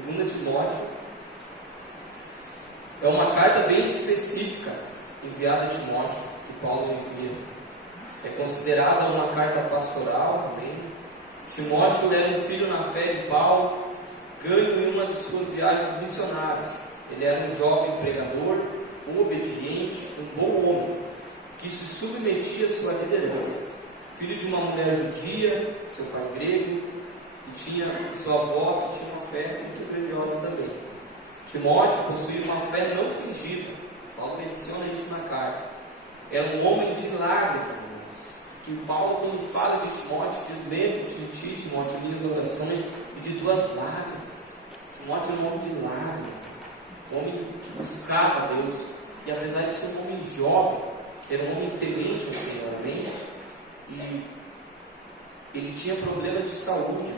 2 Timóteo é uma carta bem específica enviada a Timóteo, que Paulo envia. É considerada uma carta pastoral também. Timóteo era um filho na fé de Paulo, ganho em uma de suas viagens missionárias. Ele era um jovem pregador, obediente, um bom homem, que se submetia à sua liderança. Filho de uma mulher judia, seu pai grego, e tinha sua avó que tinha uma fé muito grandiosa também. Timóteo possuía uma fé não fingida. Paulo menciona isso na carta. Era um homem de lágrimas, que Paulo, quando fala de Timóteo, diz: lembra-te de ti, Timóteo, minhas orações e de tuas lágrimas. Timóteo era um homem de lágrimas, um homem que buscava a Deus, e apesar de ser um homem jovem, era um homem temente ao Senhor, amém? E ele tinha problemas de saúde,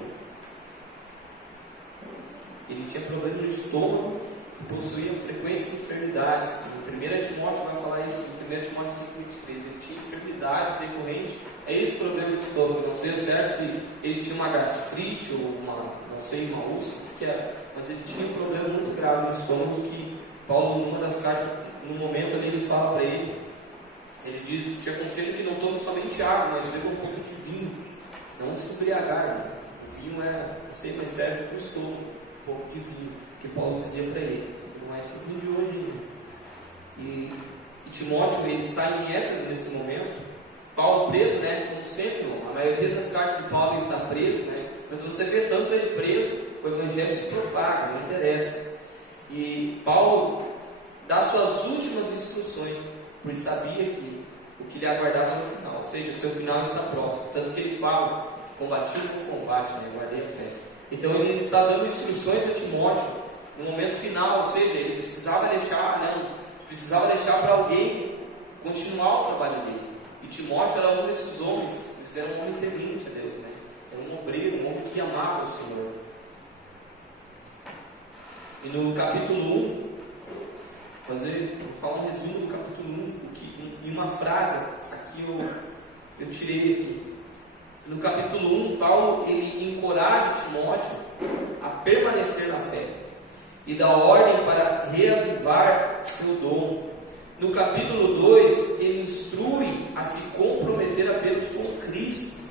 ele tinha problema no estômago e possuía frequentes enfermidades. Em 1 Timóteo vai falar isso, em 1 Timóteo 5,23, ele tinha enfermidades decorrentes. É esse problema de estômago. Não sei o certo se ele tinha uma gastrite ou uma úlcera, o que era, mas ele tinha um problema muito grave no estômago, que Paulo, numa das cartas, no momento ali, ele fala para ele, diz: te aconselho que não tome somente água, mas beba um pouco de vinho, não se embriagar, né? O vinho não sei, mas serve para o estômago, um pouco de vinho, que Paulo dizia para ele. Não é assim de hoje ainda. E Timóteo, ele está em Éfeso nesse momento. Paulo preso, né? Como sempre, a maioria das cartas de Paulo está preso, né? Mas você vê tanto ele preso, o evangelho se propaga, não interessa. E Paulo dá suas últimas instruções, pois sabia que o que lhe aguardava no final, ou seja, o seu final está próximo. Tanto que ele fala: combati o bom combate, né? Guardei a fé. Então ele está dando instruções a Timóteo no momento final, ou seja, ele precisava deixar para alguém continuar o trabalho dele. E Timóteo era um desses homens. Eles eram um homem temente a Deus, né? Era um obreiro, um homem que amava o Senhor. E no capítulo 1, vou falar um resumo do capítulo 1, em uma frase, aqui eu tirei aqui. No capítulo 1, Paulo, ele encoraja Timóteo a permanecer na fé e dá ordem para reavivar seu dom. No capítulo 2, ele instrui a se comprometer apenas com Cristo.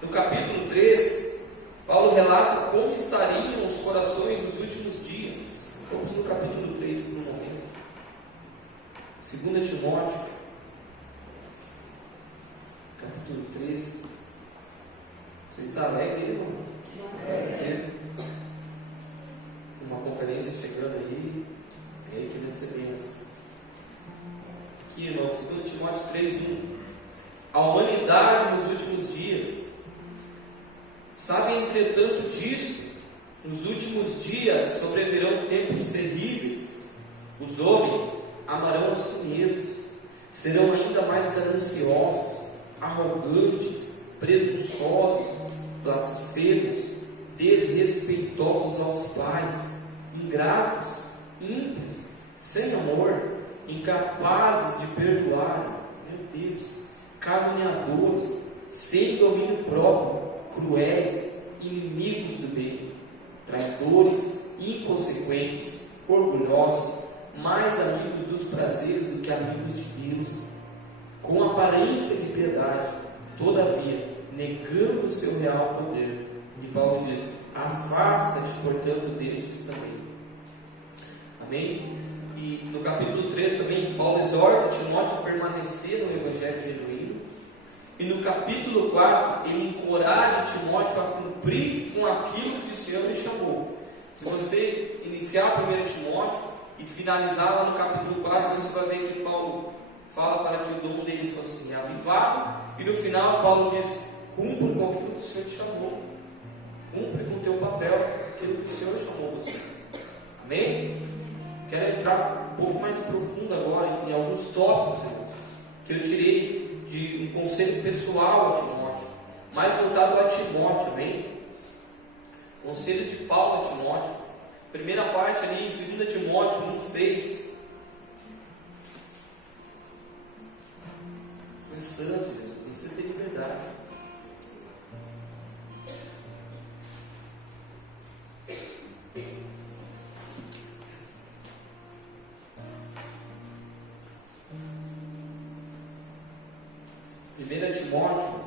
No capítulo 3, Paulo relata como estariam os corações nos últimos dias. Vamos no capítulo 3 por um momento. 2 Timóteo, capítulo 3. Você está alegre, irmão? Tem uma conferência chegando aí, creio que vai ser bênção. Aqui, irmão, 2 Timóteo 3:1. A humanidade nos últimos dias sabe, entretanto, disto: nos últimos dias sobrevirão tempos terríveis. Os homens amarão a si mesmos, serão ainda mais gananciosos, arrogantes, presunçosos, blasfemos, desrespeitosos aos pais, ingratos, ímpios, sem amor, incapazes de perdoar, meu Deus, caluniadores, sem domínio próprio, cruéis, inimigos do bem, traidores, inconsequentes, orgulhosos, mais amigos dos prazeres do que amigos de Deus, com aparência de piedade, todavia negando o seu real poder. E Paulo diz: afasta-te, portanto, destes também. Amém? E no capítulo 3 também, Paulo exorta Timóteo a permanecer no evangelho genuíno. E no capítulo 4, ele encoraja Timóteo a cumprir com aquilo que o Senhor lhe chamou. Se você iniciar 1 Timóteo e finalizar lá no capítulo 4, você vai ver que Paulo fala para que o dom dele fosse reavivado. E no final, Paulo diz: cumpra com aquilo que o Senhor te chamou. Cumpre com o teu papel, aquilo que o Senhor chamou você. Amém? Quero entrar um pouco mais profundo agora em alguns tópicos, irmãos, que eu tirei de um conselho pessoal a Timóteo, mais voltado a Timóteo, amém? Conselho de Paulo a Timóteo. Primeira parte ali em 2 Timóteo 1,6. Tu és santo, Jesus, você tem liberdade. Timóteo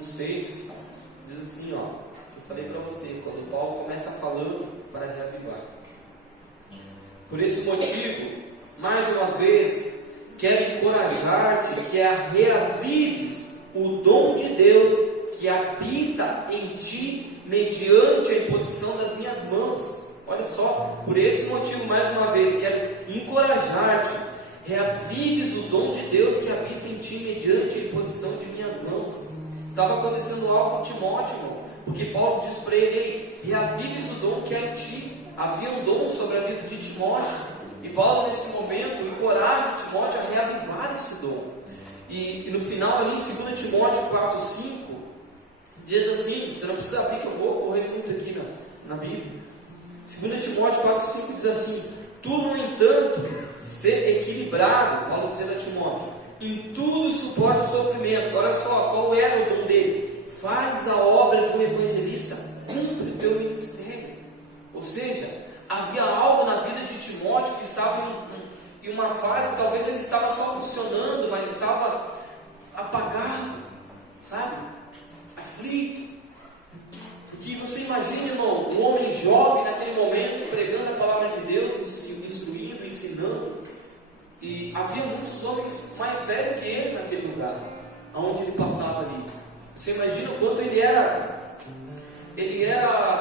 1,6 diz assim, ó, eu falei para você, quando Paulo começa falando para reavivar. Por esse motivo, mais uma vez, quero encorajar-te que reavives o dom de Deus que habita em ti mediante a imposição das minhas mãos. Olha só, por esse motivo, mais uma vez, quero encorajar-te, reavives o dom de Deus que habita em ti mediante a imposição de minhas mãos. Estava acontecendo algo com Timóteo, irmão, porque Paulo diz para ele: reavives o dom que há em ti. Havia um dom sobre a vida de Timóteo, e Paulo nesse momento encoraja Timóteo a reavivar esse dom. E no final ali em 2 Timóteo 4,5 diz assim, você não precisa abrir que eu vou correr muito aqui na Bíblia. 2 Timóteo 4,5 diz assim: tu, no entanto, ser equilibrado, Paulo dizendo a Timóteo, em tudo suporta os sofrimentos. Olha só, qual era o dom dele? Faz a obra de um evangelista, cumpre o teu ministério. Ou seja, havia algo na vida de Timóteo que estava em uma fase, talvez ele estava só funcionando, mas estava apagado, sabe? Aflito. Porque você imagina, irmão, um homem jovem naquele momento pregando a palavra de Deus, instruindo, ensinando. E havia muitos homens mais velhos que ele naquele lugar, onde ele passava ali. Você imagina o quanto ele era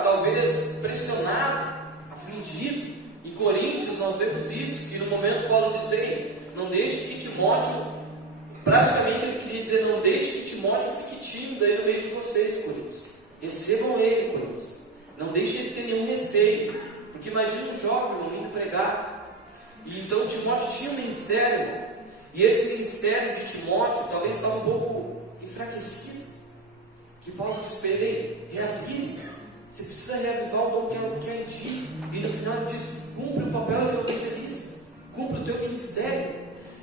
talvez pressionado, afligido. Em Coríntios nós vemos isso, que no momento Paulo diz: ei, não deixe que Timóteo, praticamente ele queria dizer, não deixe que Timóteo fique tímido aí no meio de vocês, Coríntios. Recebam ele, Coríntios. Não deixe ele ter nenhum receio, porque imagina um jovem indo pregar. E então Timóteo tinha um ministério, e esse ministério de Timóteo talvez estava um pouco enfraquecido. Que Paulo diz para ele: reavive-se, você precisa reavivar o dom que é em ti. E no final ele diz: cumpre o papel de evangelista, cumpre o teu ministério.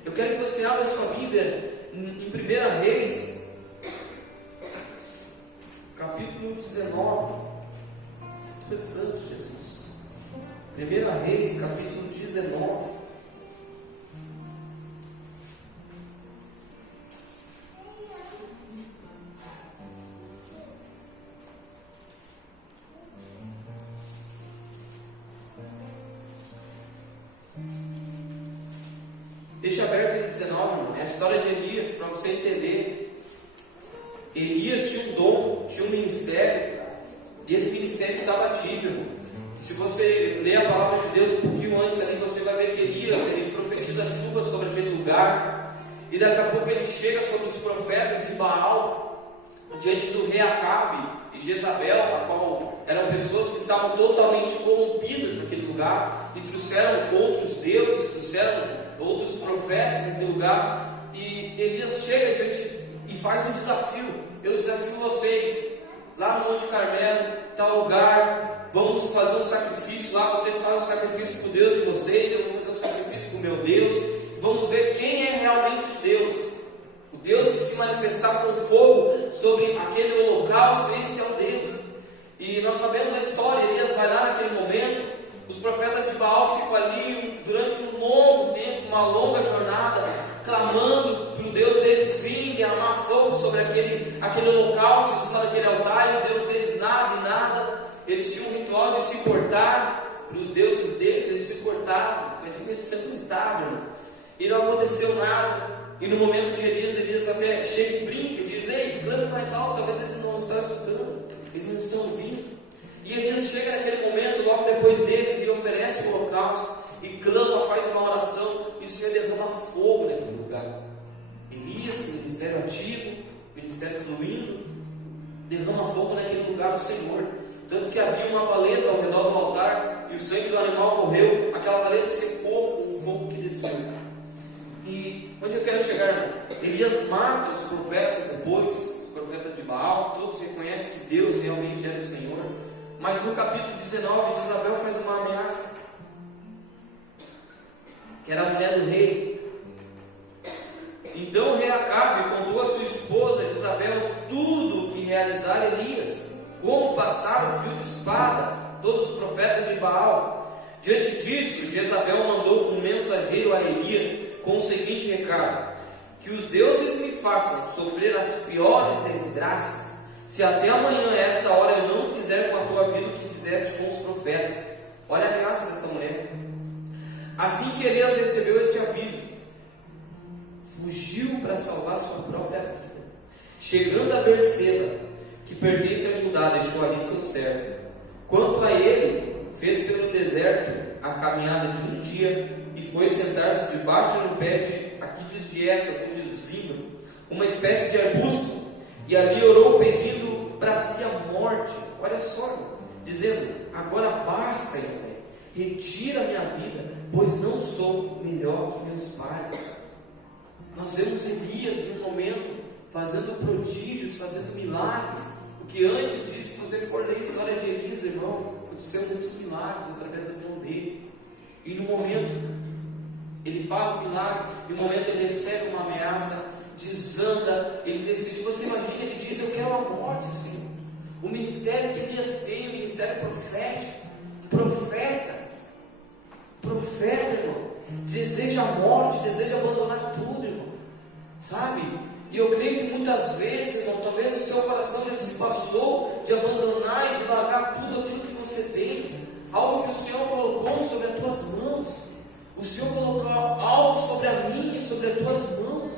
Eu quero que você abra a sua Bíblia em 1 Reis, capítulo 19. Tu és santo, Jesus. 1 Reis, capítulo 19. Deixa aberto em 19, é a história de Elias, para você entender. Elias tinha um dom, tinha um ministério, e esse ministério estava ativo. Se você ler a palavra de Deus um pouquinho antes ali, você vai ver que Elias, ele profetiza chuva sobre aquele lugar, e daqui a pouco ele chega sobre os profetas de Baal, diante do rei Acabe e Jezabel, a qual eram pessoas que estavam totalmente corrompidas naquele lugar, e trouxeram outros deuses, trouxeram outros profetas naquele lugar. E Elias chega diante e faz um desafio: eu desafio vocês, lá no Monte Carmelo, tal lugar, vamos fazer um sacrifício lá, vocês fazem um sacrifício para o Deus de vocês, eu vou fazer um sacrifício para o meu Deus, vamos ver quem é realmente Deus, o Deus que se manifestar com fogo sobre aquele holocausto. Esse é o Deus. E nós sabemos a história. Elias vai lá naquele momento, os profetas de Baal ficam ali durante um longo tempo, uma longa jornada, clamando para o Deus deles vir derramar fogo sobre aquele holocausto em cima daquele altar, e o Deus deles nada e nada. Eles tinham um ritual de se cortar para os deuses deles, eles se cortavam, mas eles se aguentavam, e não aconteceu nada. E no momento de Elias até chega e brinca e diz: ei, clame mais alto, talvez eles não estão escutando, eles não estão ouvindo. E Elias chega naquele momento, logo depois deles, e oferece o holocausto, e clama, faz uma oração, e o Senhor derrama fogo naquele lugar. Elias, ministério ativo, ministério fluindo, derrama fogo naquele lugar do Senhor. Tanto que havia uma valeta ao redor do altar, e o sangue do animal correu, aquela valeta secou com o fogo que desceu. E onde eu quero chegar, irmão? Elias mata os profetas depois, os profetas de Baal, todos reconhecem que Deus realmente era o Senhor. Mas no capítulo 19, Jezabel faz uma ameaça, que era a mulher do rei. Então o rei Acabe contou a sua esposa Jezabel tudo o que realizara Elias, como passaram o fio de espada todos os profetas de Baal. Diante disso, Jezabel mandou um mensageiro a Elias com o seguinte recado: que os deuses me façam sofrer as piores desgraças, se até amanhã, a esta hora, eu não fizer com a tua vida o que fizeste com os profetas. Olha a ameaça dessa mulher. Assim que Elias recebeu este aviso, fugiu para salvar sua própria vida. Chegando a Berseba, que pertence a Judá, deixou ali seu servo. Quanto a ele, fez pelo deserto a caminhada de um dia e foi sentar-se debaixo de um pé de, aqui diz Giesa, aqui diz Zimbro, uma espécie de arbusto, e ali orou pedindo para si a morte. Olha só, dizendo: agora basta, Yahvé, retira a minha vida, pois não sou melhor que meus pais. Nós vemos Elias em um momento fazendo prodígios, fazendo milagres, porque antes disso, se você for ler a história de Elias, irmão, aconteceu muitos milagres através das mãos dele. E no momento ele faz o milagre, e no momento ele recebe uma ameaça, desanda, ele decide. Você imagina, ele diz: eu quero a morte, Senhor. O ministério que Elias tem, o ministério profético, profeta, irmão, deseja a morte, deseja abandonar tudo, irmão, sabe? E eu creio que muitas vezes, irmão, talvez no seu coração já se passou de abandonar e de largar tudo aquilo que você tem, algo que o Senhor colocou sobre as tuas mãos. O Senhor colocou algo sobre a minha e sobre as tuas mãos.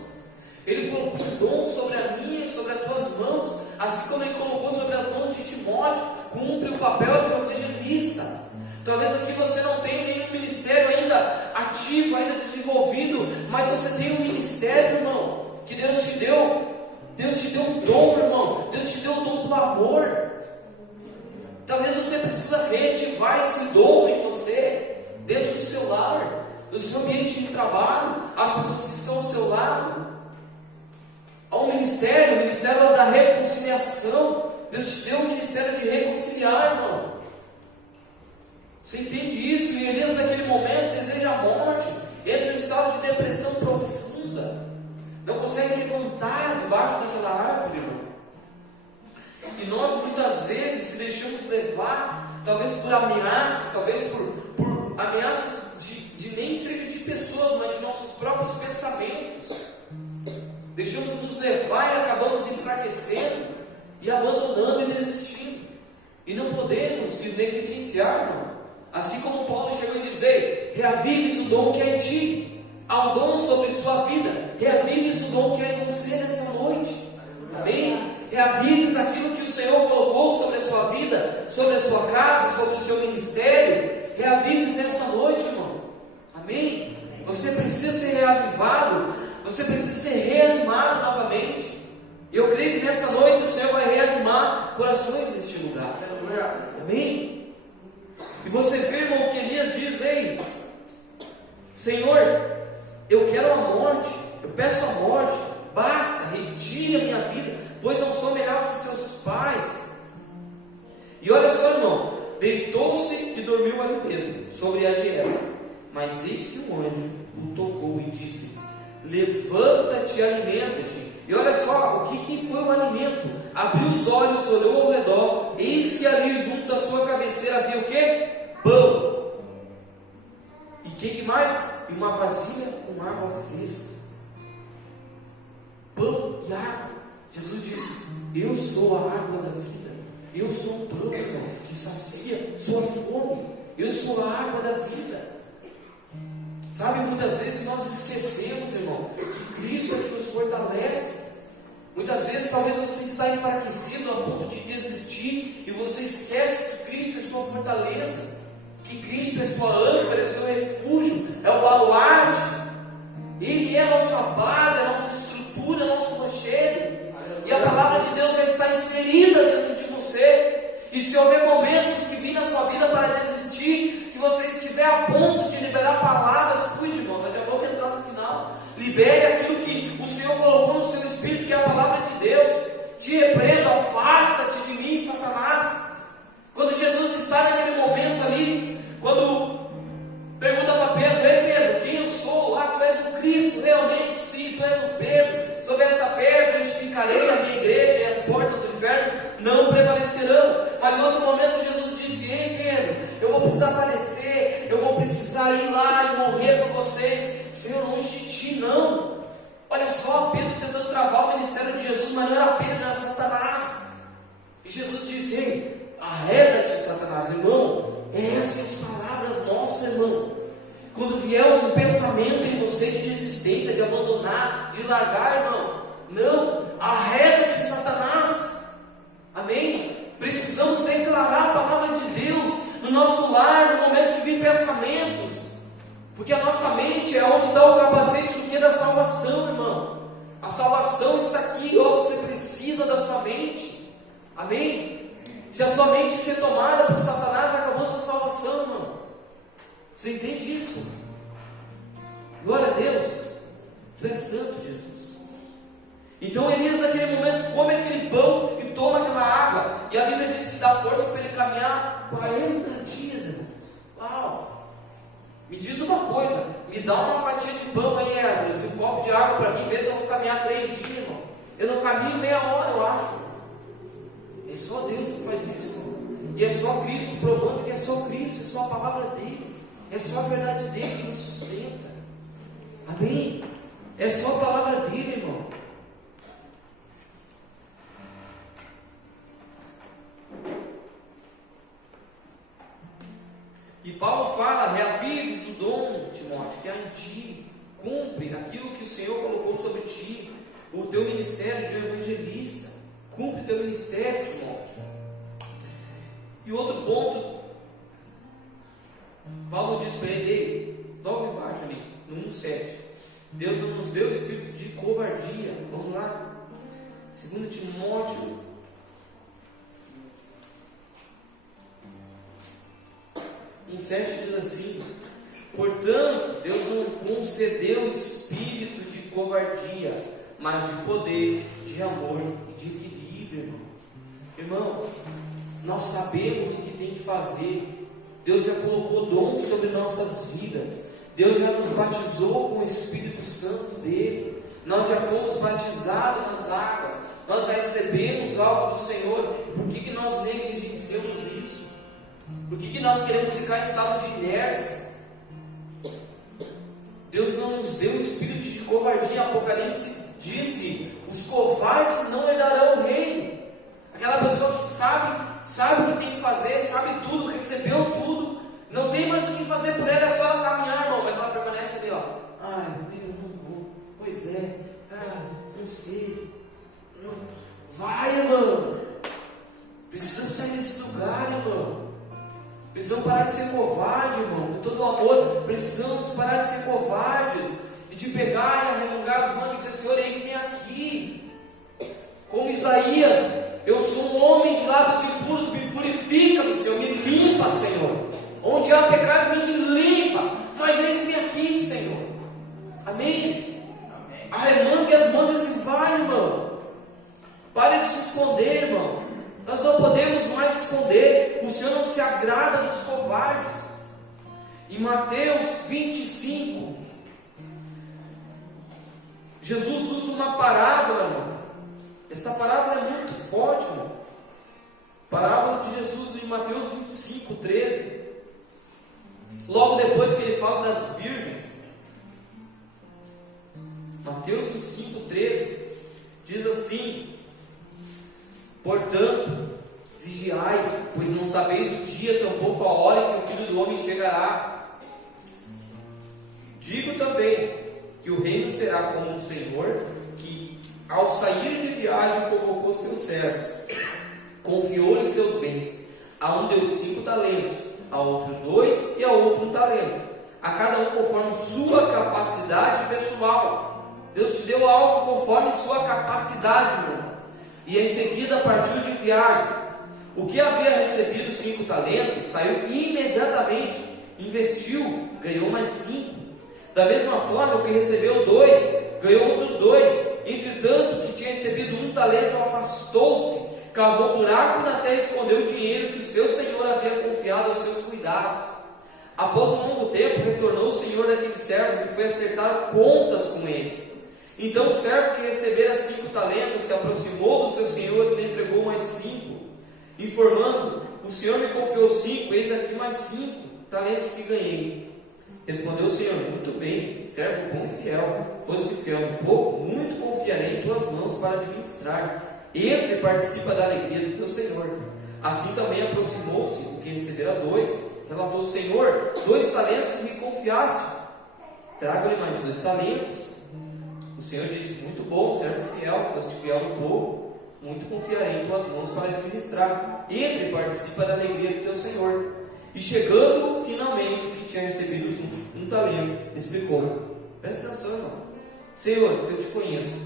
Ele colocou um dom sobre a minha e sobre as tuas mãos, assim como Ele colocou sobre as mãos de Timóteo. Cumpre o papel de um evangelista. Talvez aqui você não tenha nenhum ministério ainda ativo, ainda desenvolvido, mas você tem um ministério, irmão, que Deus te deu. Deus te deu um dom, irmão. Deus te deu o dom do amor. Talvez você precisa reativar esse dom em você, dentro do seu lar, no seu ambiente de trabalho, as pessoas que estão ao seu lado. Há um ministério, o ministério da reconciliação. Deus te deu um ministério de reconciliar, irmão. Você entende isso? E Elias, naquele momento, deseja a morte, entra em um estado de depressão profunda, não consegue levantar debaixo daquela árvore, irmão. E nós muitas vezes se deixamos levar, talvez por ameaças, talvez por ameaças de nem seja de pessoas, mas de nossos próprios pensamentos. Deixamos nos levar e acabamos enfraquecendo e abandonando e desistindo. E não podemos negligenciar, irmão. Assim como Paulo chegou a dizer: reavives o dom que é em ti. Há um dom sobre sua vida. Reavives o dom que é em você nessa noite. Amém? Reavives aquilo que o Senhor colocou sobre a sua vida, sobre a sua casa, sobre o seu ministério. Reavives nessa noite, irmão. Amém? Você precisa ser reavivado. Você precisa ser reanimado novamente. Eu creio que nessa noite o Senhor vai reanimar corações neste lugar. Amém? E você vê, irmão, que Elias diz: ei, Senhor, eu quero a morte, eu peço a morte, basta, retire a minha vida, pois não sou melhor que seus pais. E olha só, irmão, deitou-se e dormiu ali mesmo, sobre a Giesa. Mas eis que um anjo o tocou e disse: levanta-te e alimenta-te. E olha só, o que foi o alimento? Abriu os olhos, olhou ao redor, eis que ali junto à sua cabeceira havia o quê? Pão. E que mais? E uma vasilha com água fresca. Pão e água. Jesus disse: eu sou a água da vida. Eu sou o pão, irmão, que sacia sua fome. Eu sou a água da vida. Sabe, muitas vezes nós esquecemos, irmão, que Cristo é que nos fortalece. Muitas vezes talvez você está enfraquecido a ponto de desistir, e você esquece que Cristo é sua fortaleza, que Cristo é sua âncora, é seu refúgio, é o baluarte. Ele é a nossa base, a nossa estrutura, nosso rochedo. E a palavra de Deus já está inserida dentro de você. E se houver momentos que vir na sua vida para desistir, que você estiver a ponto de liberar palavras, cuide, irmão, mas já vamos entrar no final. Libere aquilo que o Senhor colocou no seu espírito, que é a palavra de Deus. Te repreenda, afasta-te de mim, Satanás. Quando Jesus está naquele momento ali, quando pergunta para Pedro: ei Pedro, quem eu sou? Ah, tu és o Cristo. Realmente, sim, tu és o Pedro. Sobre esta pedra edificarei a minha igreja, e as portas do inferno não prevalecerão. Mas em outro momento Jesus disse: ei Pedro, eu vou precisar padecer, eu vou precisar ir lá e morrer por vocês. Senhor, longe de ti não. Olha só, disse: arreda-te, Satanás, irmão. Essas são as palavras nossas, irmão. Quando vier um pensamento em você de desistência, de abandonar, de largar, irmão, não, arreda-te, Satanás. Amém? Precisamos declarar a palavra de Deus no nosso lar, no momento que vem pensamentos, porque a nossa mente é onde está o capacete do que? Da salvação, irmão. A salvação está aqui, ó, você precisa da sua mente. Amém? Se a sua mente ser tomada por Satanás, acabou sua salvação, irmão. Você entende isso? Glória a Deus. Tu és santo, Jesus. Então Elias naquele momento come aquele pão e toma aquela água, e a Bíblia diz que dá força para ele caminhar 40 dias, irmão. Uau! Me diz uma coisa, me dá uma fatia de pão aí, Esdras, e um copo de água para mim, vê se eu vou caminhar 3 dias, irmão. Eu não caminho meia hora, eu acho. É só Deus que faz isso, irmão. E é só Cristo provando que é só Cristo, é só a palavra dele, é só a verdade dele que nos sustenta. Amém? É só a palavra dele, irmão. E Paulo fala: reavives o dom, Timóteo, que há em ti, cumpre aquilo que o Senhor colocou sobre ti, o teu ministério de evangelista, cumpre o teu ministério, Timóteo. E outro ponto, Paulo diz para ele, logo embaixo ali, no 1,7, Deus não nos deu espírito de covardia. Vamos lá, 2 Timóteo 1,7 diz assim: portanto, Deus não concedeu espírito de covardia, mas de poder, de amor e de equilíbrio, irmão. Irmão, nós sabemos o que tem que fazer. Deus já colocou dons sobre nossas vidas. Deus já nos batizou com o Espírito Santo dele. Nós já fomos batizados nas águas. Nós já recebemos algo do Senhor. Por que nós negligenciamos isso? Por que nós queremos ficar em estado de inércia? Deus não nos deu espírito de covardia. Apocalipse diz que os covardes não herdarão o reino. Aquela pessoa que sabe o que tem que fazer, sabe tudo, recebeu tudo, não tem mais o que fazer por ela, é só ela caminhar, irmão, mas ela permanece ali, ó. Ai, eu não vou, pois é, não sei, não. Vai, irmão, precisamos sair desse lugar, irmão, precisamos parar de ser covarde, irmão, com todo o amor, precisamos parar de ser covardes, e de pegar e arremangar as mãos e dizer: Senhor, eis-me aqui, como Isaías: eu sou um homem de lábios impuros, me purifica-me, Senhor, me limpa, Senhor. Onde há pecado, me limpa, mas eis-me aqui, Senhor. Amém? Arremangue as mangas e vai, irmão. Pare de se esconder, irmão. Nós não podemos mais esconder. O Senhor não se agrada dos covardes. Em Mateus 25, Jesus usa uma parábola, irmão. Essa parábola é muito forte, irmão. Parábola de Jesus em Mateus 25, 13. Logo depois que ele fala das virgens. Mateus 25, 13. Diz assim: portanto, vigiai, pois não sabeis o dia, tampouco a hora em que o Filho do Homem chegará. Digo também que o reino será como um senhor que, ao sair de viagem, convocou seus servos, confiou-lhes seus bens. A um deu 5 talentos, a outro 2 e a outro 1 talento, a cada um conforme sua capacidade pessoal. Deus te deu algo conforme sua capacidade, meu irmão. E em seguida partiu de viagem. O que havia recebido 5 talentos saiu imediatamente, investiu, ganhou mais 5. Da mesma forma, o que recebeu 2 ganhou outros 2. Entretanto, o que tinha recebido 1 talento afastou-se, cavou um buraco na terra e escondeu o dinheiro que o seu senhor havia confiado aos seus cuidados. Após um longo tempo, retornou o senhor daqueles servos e foi acertar contas com eles. Então o servo que recebera 5 talentos se aproximou do seu senhor e lhe entregou mais 5, informando: o senhor me confiou 5, eis aqui mais 5 talentos que ganhei. Respondeu o Senhor: muito bem, servo bom e fiel, foste fiel um pouco, muito confiarei em tuas mãos para administrar. Entra e participa da alegria do teu Senhor. Assim também aproximou-se o que recebera 2, relatou: Senhor, 2 talentos me confiaste, trago-lhe mais 2 talentos. O Senhor disse: muito bom, servo fiel, foste fiel no pouco, muito confiarei em tuas mãos para administrar. Entra e participa da alegria do teu Senhor. E chegando finalmente o que tinha recebido um talento, explicou-me. Presta atenção, irmão. Senhor, eu te conheço,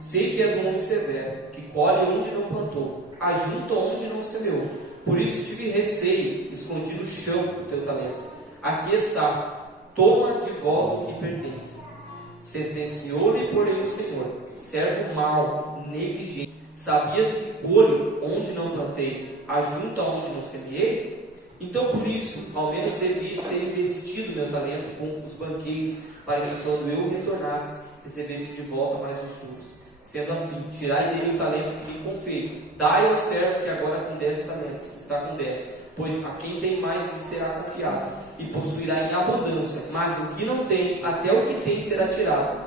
sei que és um homem severo, que colhe onde não plantou, ajunta onde não semeou. Por isso tive receio, escondi no chão o teu talento. Aqui está, toma de volta o que pertence. Sentenciou-lhe, porém, o Senhor: servo mau, negligente, sabias que colho onde não plantei, ajunta onde não semeei? Então, por isso, ao menos devias ter investido meu talento com os banqueiros, para que quando eu retornasse, recebesse de volta mais os juros. Sendo assim, tirai dele o talento que lhe confiei, dai ao servo que agora com 10 talentos está com 10, pois a quem tem mais lhe será confiado, e possuirá em abundância, mas o que não tem, até o que tem será tirado.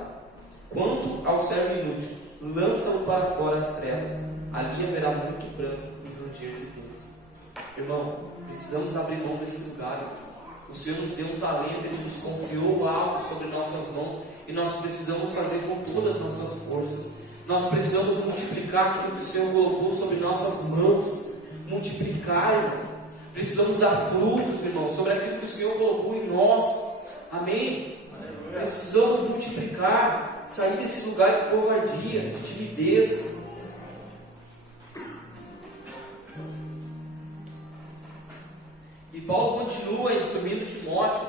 Quanto ao servo inútil, lança-o para fora as trevas, ali haverá muito pranto e ranger de dentes. Irmão, precisamos abrir mão desse lugar. O Senhor nos deu um talento, Ele nos confiou algo sobre nossas mãos, e nós precisamos fazer com todas as nossas forças. Nós precisamos multiplicar aquilo que o Senhor colocou sobre nossas mãos. Multiplicar, irmão. Precisamos dar frutos, irmão, sobre aquilo que o Senhor colocou em nós. Amém? Precisamos multiplicar, sair desse lugar de covardia, de timidez. E Paulo continua instruindo Timóteo.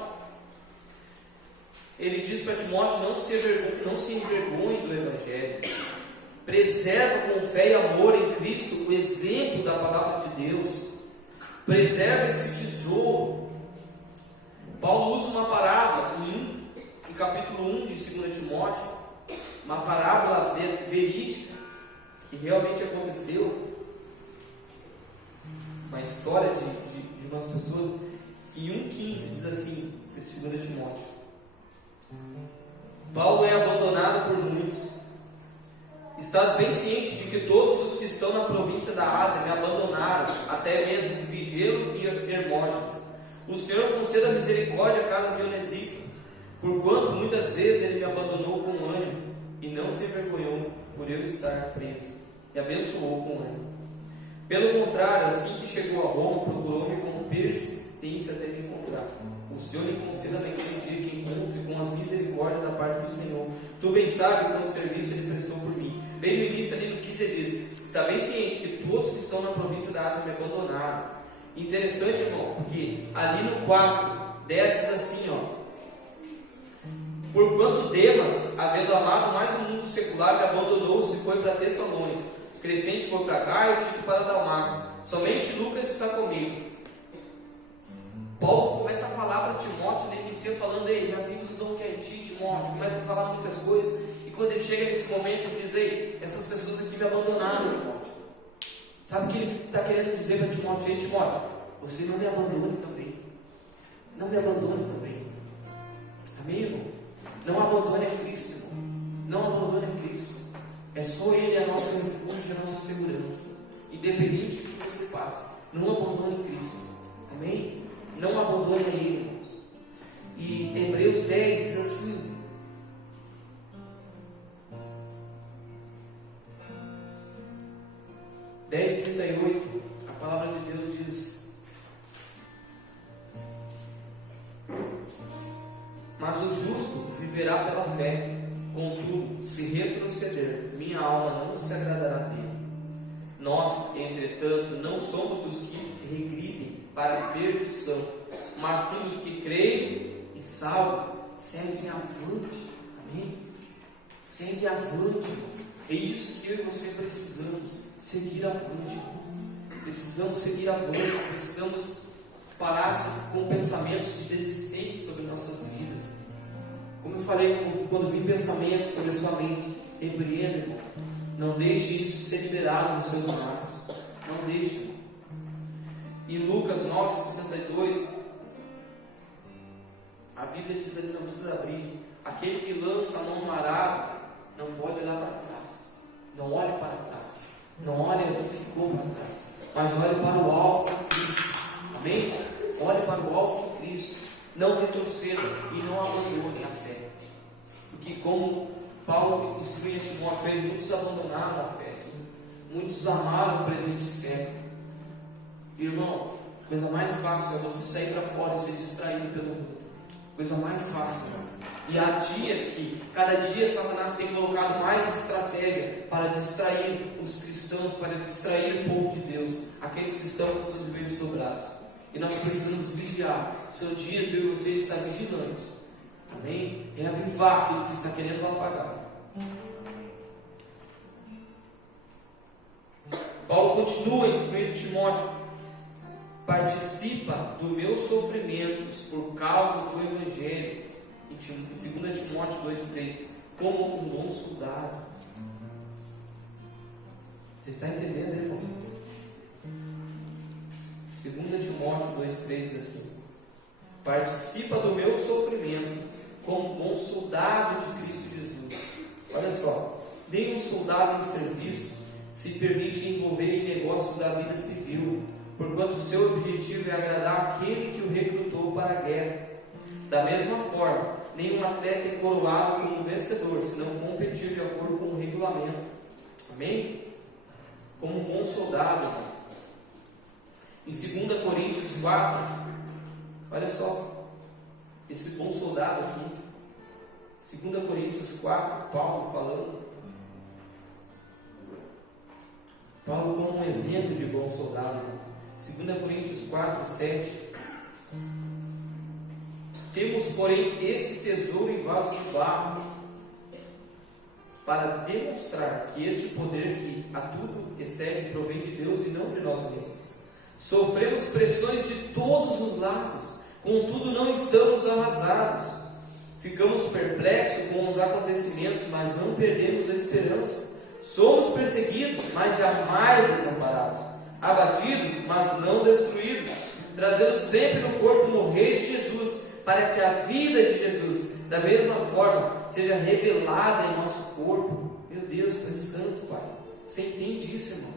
Ele diz para Timóteo: não se envergonhe do Evangelho. Preserva com fé e amor em Cristo o exemplo da palavra de Deus. Preserva esse tesouro. Paulo usa uma parábola em capítulo 1 de 2 Timóteo, uma parábola verídica que realmente aconteceu, uma história de umas pessoas. Em 1,15 diz assim, de 2 Timóteo: Paulo é abandonado por muitos. Estás bem ciente de que todos os que estão na província da Ásia me abandonaram, até mesmo Figelo e Hermógenes. O Senhor conceda misericórdia à casa de Onesíforo, porquanto muitas vezes ele me abandonou com ânimo, e não se envergonhou por eu estar preso, e abençoou com ânimo. Pelo contrário, assim que chegou a Roma, procurou-me com persistência até me encontrar. O Senhor lhe conceda naquele dia que encontre com as misericórdias da parte do Senhor. Tu bem sabes quanto serviço ele prestou por mim. Bem no início ali no 15 diz: está bem ciente que todos que estão na província da Ásia me abandonaram. Interessante, irmão, porque ali no 4:10 diz assim, porquanto Demas, havendo amado mais o mundo secular, me abandonou-se e foi para Tessalônica. Crescente foi para Gaio, Tito para Dalmácia. Somente Lucas está comigo. Paulo começa a falar para Timóteo, ele inicia falando: ei, já vimos o dom que é em ti, Timóteo. Começa a falar muitas coisas, e quando ele chega nesse momento, ele diz: ei, essas pessoas aqui me abandonaram, Timóteo. Sabe o que ele está querendo dizer para Timóteo? Ei, Timóteo, você não me abandone também. Não me abandone também. Amém, irmão? Não abandone a Cristo, irmão. Não abandone a Cristo. É só Ele a nossa refúgio, a nossa segurança. Independente do que você passa, não abandone Cristo. Amém? Não abandone Ele, irmãos. E Hebreus 10 diz assim: a palavra de Deus diz: mas o justo viverá pela fé. Contudo, se retroceder, minha alma não se agradará dele. Nós, entretanto, não somos dos que regridem para a perdição, mas sim dos que creem e salvos, seguem avante. Amém? Segue avante. É isso que eu e você precisamos, seguir avante. Precisamos seguir avante, precisamos parar com pensamentos de desistência sobre nossas vidas. Como eu falei, quando vir pensamentos sobre a sua mente, repreenda, irmão. Não deixe isso ser liberado nos seus lábios. Não deixe, irmão. Em Lucas 9:62, a Bíblia diz ali, não precisa abrir: aquele que lança a mão no arado não pode olhar para trás. Não olhe para trás. Não olhe o que ficou para trás. mas olhe para o alvo que é Cristo. Amém? Olhe para o alvo que é Cristo. Não retroceda e não abandone a fé. Porque como Paulo instrui a Timóteo, muitos abandonaram a fé. Muitos amaram o presente século. Irmão, a coisa mais fácil é você sair para fora e ser distraído pelo mundo. Coisa mais fácil, irmão. E há dias que, cada dia, Satanás tem colocado mais estratégia para distrair os cristãos, para distrair o povo de Deus, aqueles que estão com seus joelhos dobrados. E nós precisamos vigiar. São dias de eu e você estar vigilantes. Amém? É avivar aquilo que está querendo apagar. Paulo continua instruindo Timóteo: participa dos meus sofrimentos por causa do Evangelho. Em 2 Timóteo 2,3, como um bom soldado. Você está entendendo, irmão? 2 Timóteo 2,3 diz assim: participa do meu sofrimento como um bom soldado de Cristo Jesus. Olha só, nenhum soldado em serviço se permite envolver em negócios da vida civil, porquanto o seu objetivo é agradar aquele que o recrutou para a guerra. Da mesma forma, nenhum atleta é coroado como vencedor, se não competir de acordo com o regulamento. Amém? Como um bom soldado. Em 2 Coríntios 4, olha só, esse bom soldado aqui, 2 Coríntios 4, Paulo falando. Paulo como um exemplo de bom soldado. 2 Coríntios 4, 7. Temos, porém, esse tesouro em vaso de barro, para demonstrar que este poder que a tudo excede provém de Deus e não de nós mesmos. Sofremos pressões de todos os lados, contudo não estamos arrasados. Ficamos perplexos com os acontecimentos, mas não perdemos a esperança. Somos perseguidos, mas jamais desamparados. Abatidos, mas não destruídos. Trazendo sempre no corpo o morrer de Jesus, para que a vida de Jesus, da mesma forma, seja revelada em nosso corpo. Meu Deus, tu és santo, Pai. Você entende isso, irmão?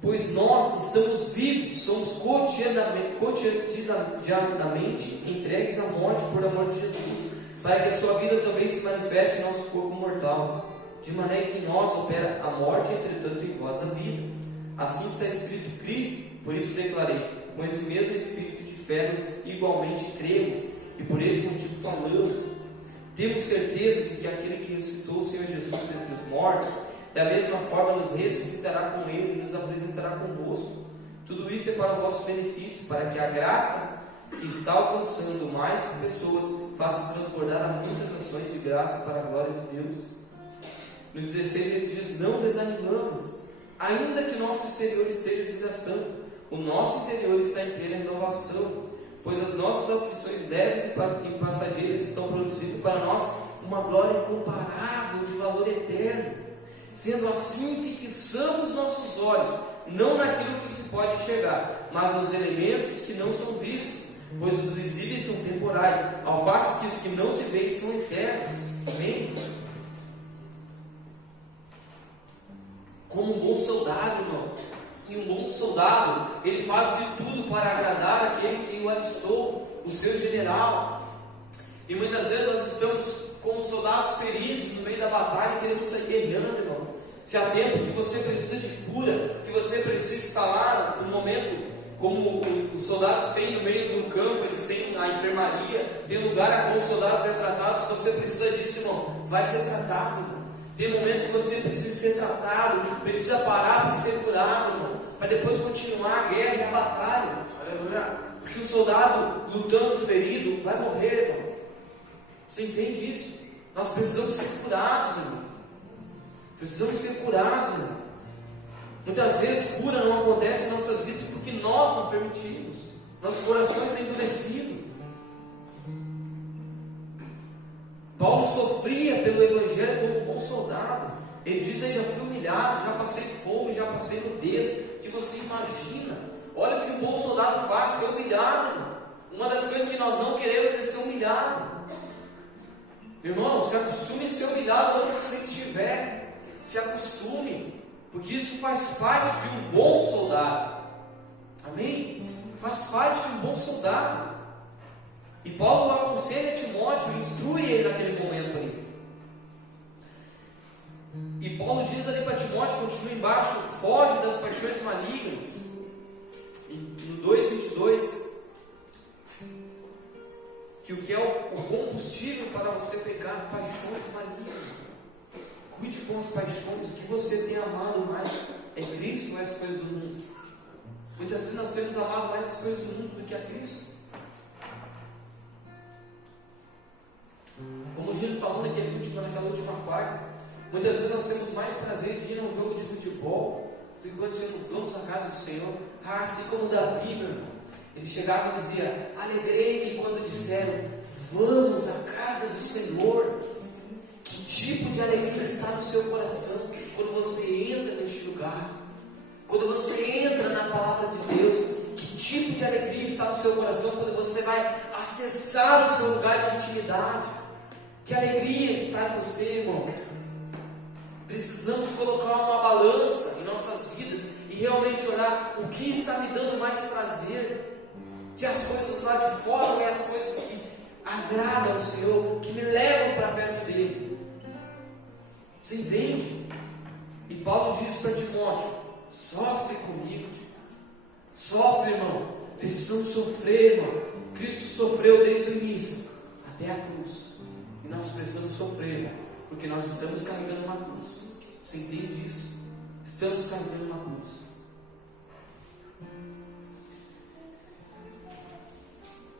Pois nós estamos vivos, somos cotidianamente entregues à morte por amor de Jesus, para que a sua vida também se manifeste em nosso corpo mortal, de maneira que em nós opera a morte, entretanto em vós a vida. Assim está escrito: criei, por isso declarei. Com esse mesmo espírito de fé nós igualmente cremos, e por esse motivo falamos. Temos certeza de que aquele que ressuscitou o Senhor Jesus dentre os mortos, da mesma forma nos ressuscitará com Ele e nos apresentará convosco. Tudo isso é para o vosso benefício, para que a graça que está alcançando mais pessoas faça transbordar a muitas ações de graça para a glória de Deus. No 16 ele diz: não desanimamos, ainda que nosso exterior esteja desgastando, o nosso interior está em plena renovação, pois as nossas aflições leves e passageiras estão produzindo para nós uma glória incomparável de valor eterno. Sendo assim, fixamos nossos olhos, não naquilo que se pode enxergar, mas nos elementos que não são vistos, pois os visíveis são temporais, ao passo que os que não se veem são eternos. Amém? Como um bom soldado, irmão. E um bom soldado, ele faz de tudo para agradar aquele que o alistou, o seu general. E muitas vezes nós estamos como soldados feridos no meio da batalha e queremos sair guerreando, irmão. Se há tempo que você precisa de cura, que você precisa estar lá no momento, como os soldados têm no meio do campo, eles têm a enfermaria, tem lugar a qual os soldados são tratados. Se você precisa disso, irmão, vai ser tratado, irmão. Tem momentos que você precisa ser tratado, precisa parar para ser curado, irmão, para depois continuar a guerra e a batalha. Aleluia. Porque o soldado lutando ferido vai morrer, irmão. Você entende isso? Nós precisamos ser curados, irmão. Precisamos ser curados, irmão. Muitas vezes cura não acontece em nossas vidas porque nós não permitimos. Nossos corações são endurecidos. Paulo sofria pelo Evangelho como um bom soldado. Ele diz: eu já fui humilhado, já passei fome, já passei nudez. Que você imagina? Olha o que um bom soldado faz: ser humilhado, irmão. Uma das coisas que nós não queremos é ser humilhado. Irmão, se acostume a ser humilhado onde você estiver. Se acostume. porque isso faz parte de um bom soldado. Amém? Faz parte de um bom soldado. E Paulo aconselha Timóteo, instrui ele naquele momento ali. E Paulo diz ali para Timóteo, continua embaixo, foge das paixões malignas. E no 2:22, que o que é o combustível para você pecar? Paixões malignas. Cuide com as paixões. O que você tem amado mais é Cristo ou é as coisas do mundo? Muitas vezes nós temos amado mais as coisas do mundo do que a Cristo. Como o Gino falou naquela última parte, muitas vezes nós temos mais prazer de ir a um jogo de futebol do que quando vamos à casa do Senhor. Assim como Davi, meu irmão, ele chegava e dizia: alegrei-me quando disseram, vamos à casa do Senhor. Que tipo de alegria está no seu coração quando você entra neste lugar? Quando você entra na palavra de Deus, que tipo de alegria está no seu coração quando você vai acessar o seu lugar de intimidade? Que alegria está em você, irmão? Precisamos colocar uma balança em nossas vidas e realmente olhar o que está me dando mais prazer. Se as coisas lá de fora ou as coisas que agradam ao Senhor, que me levam para perto dele. Você entende? E Paulo diz para Timóteo: sofre comigo, sofre, irmão. Precisamos sofrer, irmão. Cristo sofreu desde o início até a cruz. E nós precisamos sofrer, irmão, porque nós estamos carregando uma cruz. Você entende isso? Estamos carregando uma cruz.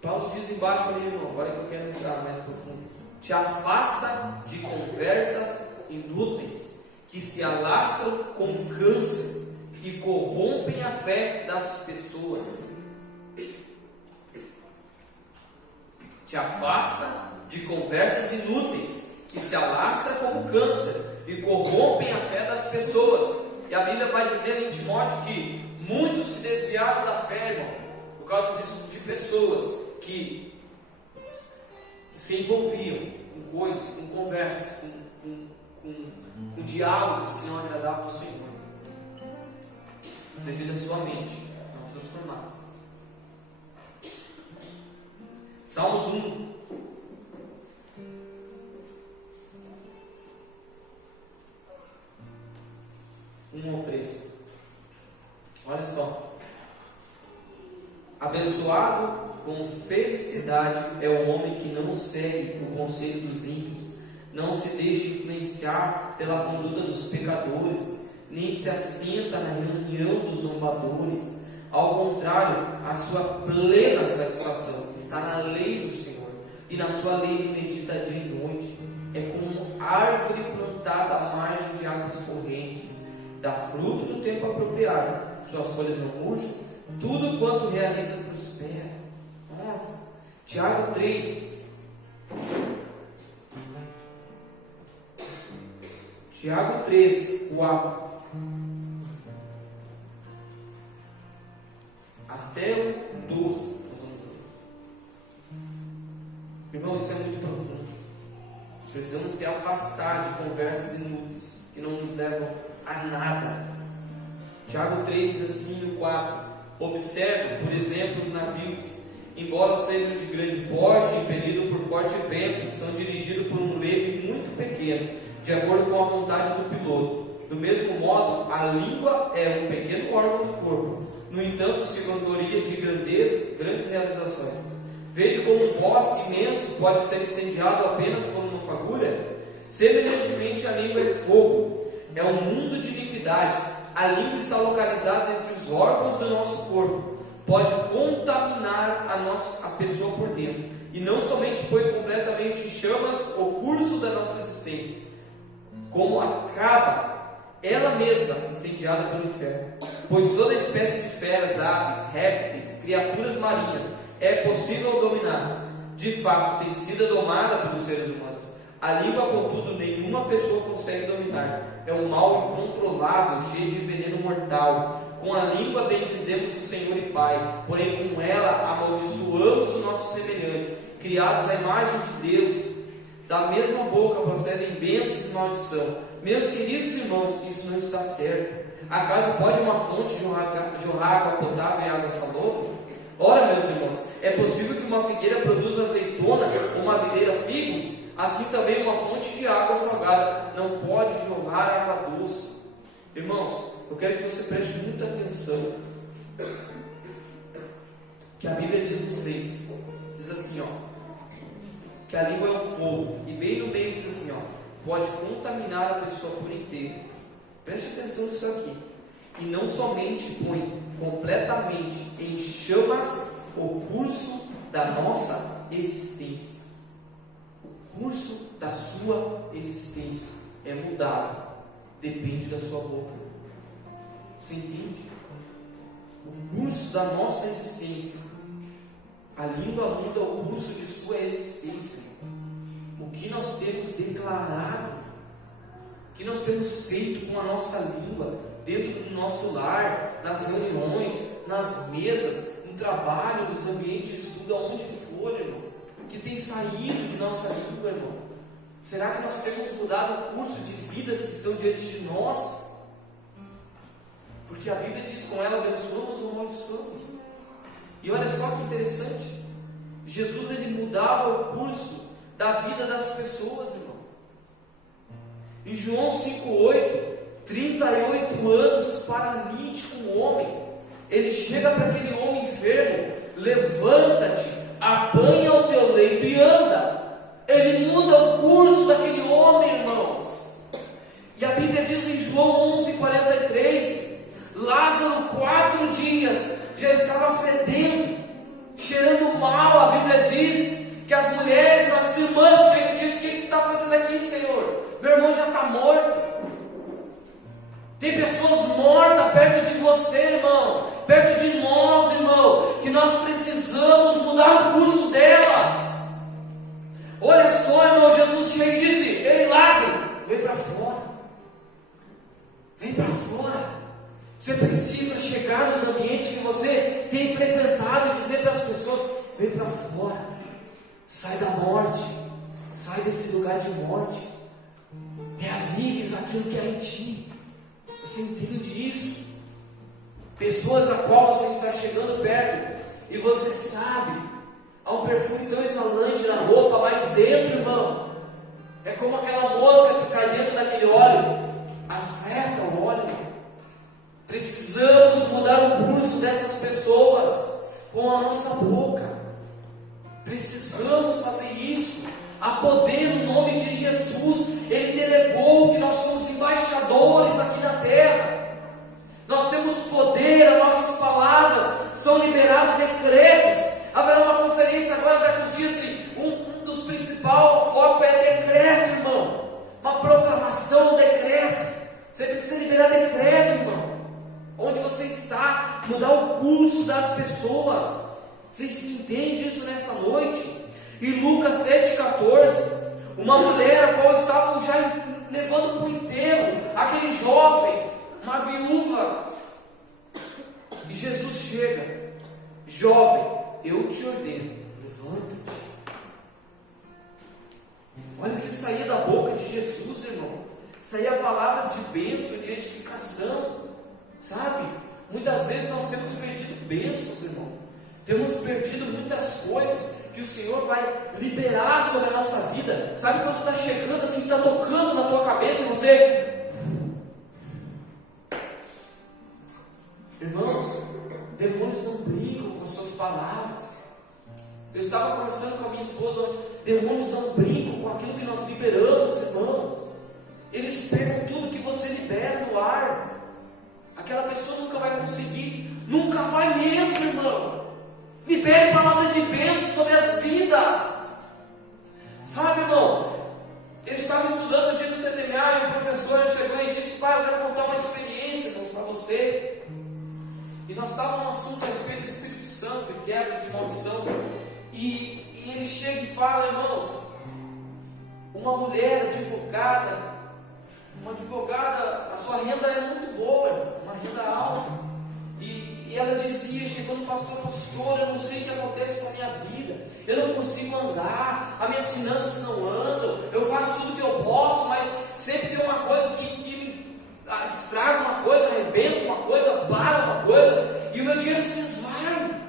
Paulo diz embaixo ali, irmão, agora que eu quero entrar mais profundo: te afasta de conversas inúteis que se alastram com câncer e corrompem a fé das pessoas. Te afasta de conversas inúteis que se alastram como câncer e corrompem a fé das pessoas. E a Bíblia vai dizer em Timóteo que muitos se desviaram da fé, irmão, por causa disso, de pessoas que se envolviam com coisas, com conversas, com diálogos que não agradavam ao Senhor, devido à sua mente não transformada. Salmos 1. Ou 3. Olha só. Abençoado com felicidade é o homem que não segue o conselho dos ímpios, não se deixa influenciar pela conduta dos pecadores, nem se assenta na reunião dos zombadores. Ao contrário, a sua plena satisfação está na lei do Senhor, e na sua lei medita dia e noite. É como árvore plantada à margem de águas correntes, dá fruto no tempo apropriado, suas folhas não murcham, tudo quanto realiza prospera. Nossa, Tiago 3. Tiago 3, 4 até o 12. Irmão, isso é muito profundo. Precisamos se afastar de conversas inúteis que não nos levam a nada. Tiago 3 diz assim no 4: observe, por exemplo, os navios. Embora sejam de grande porte, impelidos por forte vento, são dirigidos por um leme muito pequeno, de acordo com a vontade do piloto. Do mesmo modo, a língua é um pequeno órgão do corpo, no entanto se vangoria de grandes realizações. Vede como um poste imenso pode ser incendiado apenas por uma fagulha? Semelhantemente, a língua é fogo, é um mundo de iniquidade. A língua está localizada entre os órgãos do nosso corpo, pode contaminar a pessoa por dentro, e não somente põe completamente em chamas o curso da nossa existência, como acaba ela mesma incendiada pelo inferno. Pois toda espécie de feras, aves, répteis, criaturas marinhas é possível dominar. De fato, tem sido domada pelos seres humanos. A língua, contudo, nenhuma pessoa consegue dominar. É um mal incontrolável, cheio de veneno mortal. Com a língua bendizemos o Senhor e Pai, porém com ela amaldiçoamos os nossos semelhantes, criados à imagem de Deus. Da mesma boca procedem bênçãos e maldição. Meus queridos irmãos, isso não está certo. Acaso pode uma fonte jorrar água potável e água salobra? Ora, meus irmãos, é possível que uma figueira produza azeitona ou uma videira figos? Assim também uma fonte de água salgada não pode jorrar água doce. Irmãos, eu quero que você preste muita atenção, que a Bíblia diz no 6, diz assim, ó, que a língua é um fogo, e bem no meio diz assim, ó, pode contaminar a pessoa por inteiro. Preste atenção nisso aqui. E não somente põe completamente em chamas o curso da nossa existência. O curso da sua existência é mudado, depende da sua boca. Você entende? O curso da nossa existência, a língua muda o curso de sua existência. O que nós temos declarado, o que nós temos feito com a nossa língua, dentro do nosso lar, nas reuniões, nas mesas, no trabalho, nos ambientes de estudo, aonde for, irmão, o que tem saído de nossa língua, irmão? Será que nós temos mudado o curso de vidas que estão diante de nós? Porque a Bíblia diz, com ela abençoamos ou amaldiçoamos. E olha só que interessante, Jesus ele mudava o curso da vida das pessoas, irmão. Em João 5,8, 38 anos paralítico um homem, ele chega para aquele homem enfermo, levanta-te, apanha o teu leito e anda. Ele muda o curso daquele homem, irmãos. E a Bíblia diz em João 11,43, Lázaro 4 dias já estava fedendo, cheirando mal. A Bíblia diz que as mulheres, as irmãs chegam e dizem: o que está fazendo aqui, Senhor? Meu irmão já está morto. Tem pessoas mortas perto de você, irmão, perto de nós, irmão, que nós precisamos mudar o curso delas. Olha só, irmão, Jesus chega e disse: ei, Lázaro, vem para fora. Vem para fora. Você precisa chegar nos ambientes que você tem frequentado e dizer para as pessoas: vem para fora. Sai da morte. Sai desse lugar de morte. Reavives aquilo que há em ti. Você entende isso? Pessoas a qual você está chegando perto e você sabe, há um perfume tão exalante na roupa, mas dentro, irmão, é como aquela mosca que cai dentro daquele óleo, afeta o óleo. Precisamos mudar o curso dessas pessoas com a nossa boca. Precisamos fazer isso. Há poder no nome de Jesus. Ele delegou que nós somos embaixadores aqui na terra. Nós temos poder, as nossas palavras são liberados decretos. Haverá uma conferência agora daqui uns dias e um dos principais focos é decreto, irmão. Uma proclamação, um decreto. Você precisa liberar decreto, irmão. Onde você está, mudar o curso das pessoas. Vocês entendem isso nessa noite? Em Lucas 7,14, uma mulher a qual estavam já levando para o enterro aquele jovem, uma viúva. E Jesus chega: jovem, eu te ordeno, levanta-te. Olha o que saía da boca de Jesus, irmão. Saía palavras de bênção, de edificação. Sabe? Muitas vezes nós temos perdido bênçãos, irmão. Temos perdido muitas coisas que o Senhor vai liberar sobre a nossa vida. Sabe quando está chegando assim, está tocando na tua cabeça e você... Irmãos, demônios não brincam com as suas palavras. Eu estava conversando com a minha esposa ontem. Demônios não brincam com aquilo que nós liberamos, irmãos. Eles pegam tudo que você libera no ar. Aquela pessoa nunca vai conseguir, nunca vai mesmo, irmão. Libere palavras de bênção sobre as vidas. Sabe, irmão, eu estava estudando no dia do centenário e o professor chegou e disse: pai, eu quero contar uma experiência, irmãos, para você. E nós estávamos no assunto a respeito do Espírito Santo e quebra de maldição. E ele chega e fala: irmãos, uma mulher advogada, a sua renda é muito boa, uma renda alta. E ela dizia, chegou no pastor: eu não sei o que acontece com a minha vida, eu não consigo andar, as minhas finanças não andam, eu faço tudo que eu posso, mas sempre tem uma coisa que me estraga uma coisa, arrebenta uma coisa, para uma coisa, e o meu dinheiro se esvai.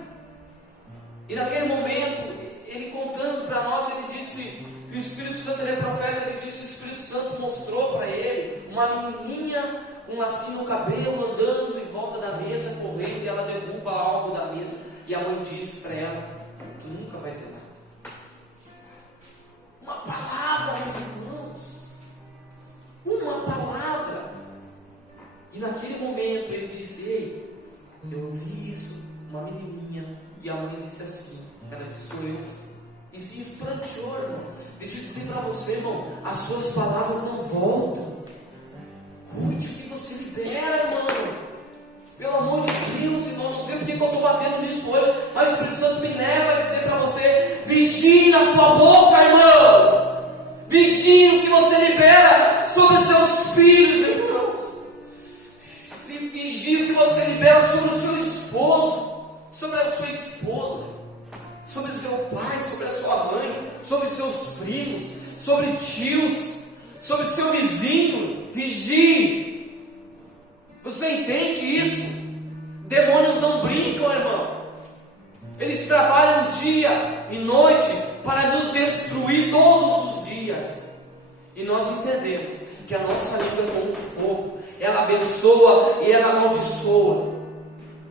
E naquele momento, ele contando para nós, ele disse que o Espírito Santo, ele é profeta, ele disse que o Espírito Santo mostrou para ele uma menininha, um lacinho no cabelo, andando em volta da mesa, correndo, e ela derruba algo da mesa, e a mãe diz para ela: tu nunca vai ter nada. Uma palavra, meus irmãos, uma palavra. E naquele momento ele disse: ei, eu ouvi isso, uma menininha, e a mãe disse assim, ela disse: sou eu. E se espantou, irmão. Deixa eu dizer para você, irmão, as suas palavras não voltam. Cuide o que você libera, irmão. Pelo amor de Deus, irmão. Não sei porque eu estou batendo nisso hoje, mas o Espírito Santo me leva a dizer para você: vigie na sua boca, irmãos. Vigie o que você libera sobre os seus filhos, irmãos. Vigie o que você libera sobre o seu esposo, sobre a sua esposa, sobre o seu pai, sobre a sua mãe, sobre seus primos, sobre tios, sobre seu vizinho. Vigie. Você entende isso? Demônios não brincam, irmão. Eles trabalham dia e noite para nos destruir todos os dias. E nós entendemos que a nossa língua é como um fogo. Ela abençoa e ela amaldiçoa.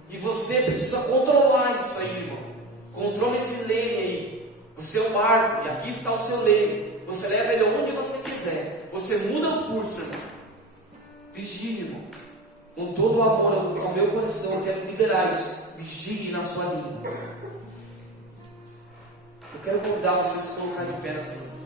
E você precisa controlar isso aí, irmão. Controle esse leme aí. O seu barco, e aqui está o seu leme. Você leva ele onde você quiser. Você muda o curso, irmão. Vigie, irmão. Com todo o amor ao meu coração, eu quero liberar isso. Vigie na sua língua. Eu quero convidar vocês a se colocar de pé nessa noite.